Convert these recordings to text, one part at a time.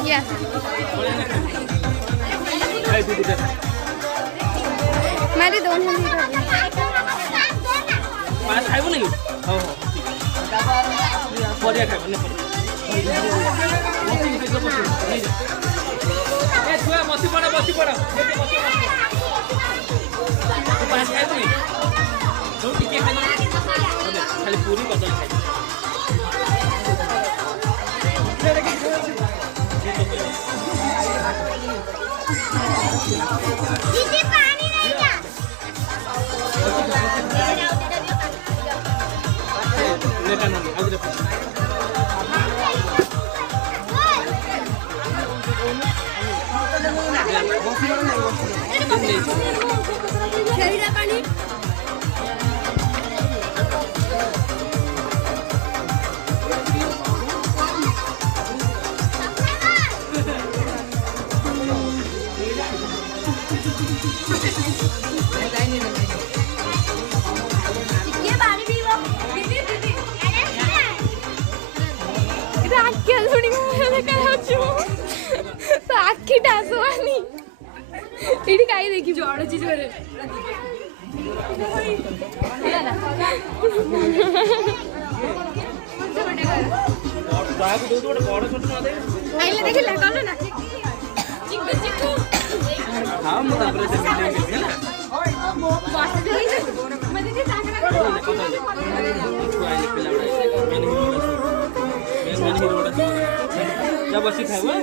Maggi मेरी दोनों खाइब नहीं हो बढ़िया खाइब छुआ बसी पड़ खाइब नहीं खाली पूरी कदल खाइब आखी टासवानी इडी काय देखी जोडची जोरे आइले देखिले कलो ना चिकू चिकू हां म तापरे से मीटिंग के ना बात जोई मजे जे ताकरा मैंने हीरो जब बसी खाए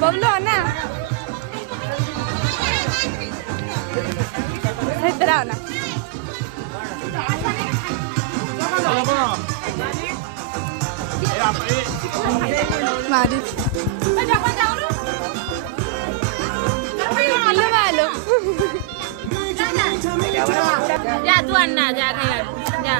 बबलू ना इधर आओ ना मारी हेलो जा तू अन्ना जा जा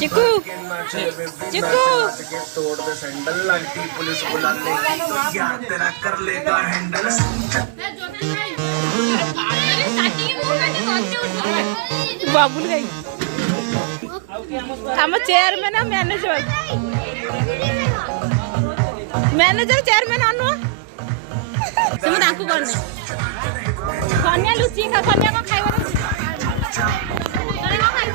चिकू चिकू तोड़ दे सैंडल लगती पुलिस बुला लेगी तो यार तेरा कर लेगा हैंडल बाबुल गई हम चेयरमैन मैनेजर मैनेजर चेयरमैन अनु तुम ताकू करने कन्या लुची का कन्या को खाइबा तने को खाइ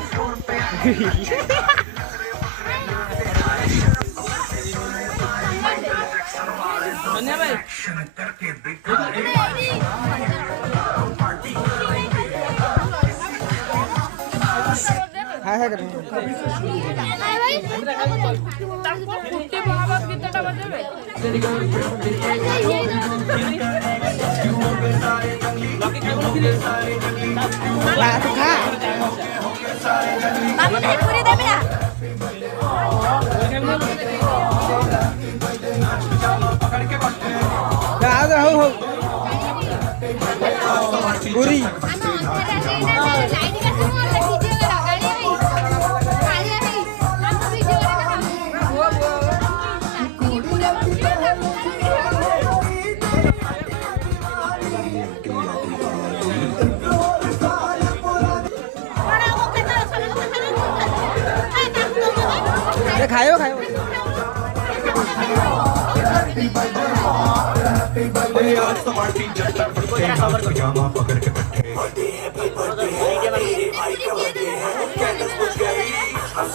कन्या भाई हां हां करें भाई ताको फुट्टी भागवत गीता बजेबे ଲକି ଖାଇବୁନି କ୍ଷୀରି? ତୁ ଖା ମାମୁଁ ଟିକେ ପୁରୀ ଦେବି ନା? ଆଉ ହଉ ହଉ ପୁରୀ ଖାଇବ ଖାଇବ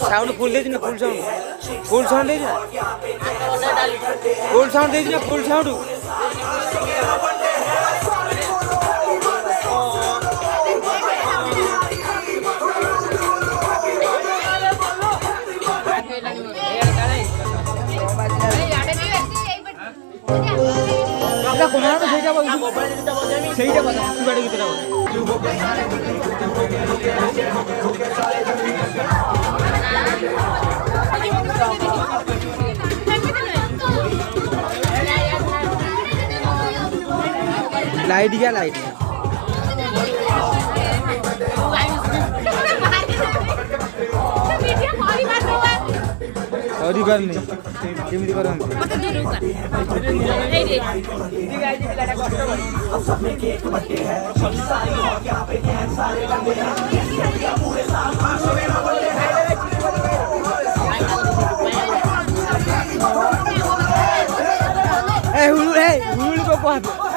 साउंड फुल देती ना फुल साउंड देती ना फुल साउंड कोना ସେଇଟା ବାଡ଼ି ଭିତରେ लाइट क्या लाइट କରିପାରୁନି କେମିତି କରନ୍ତି हुलुल को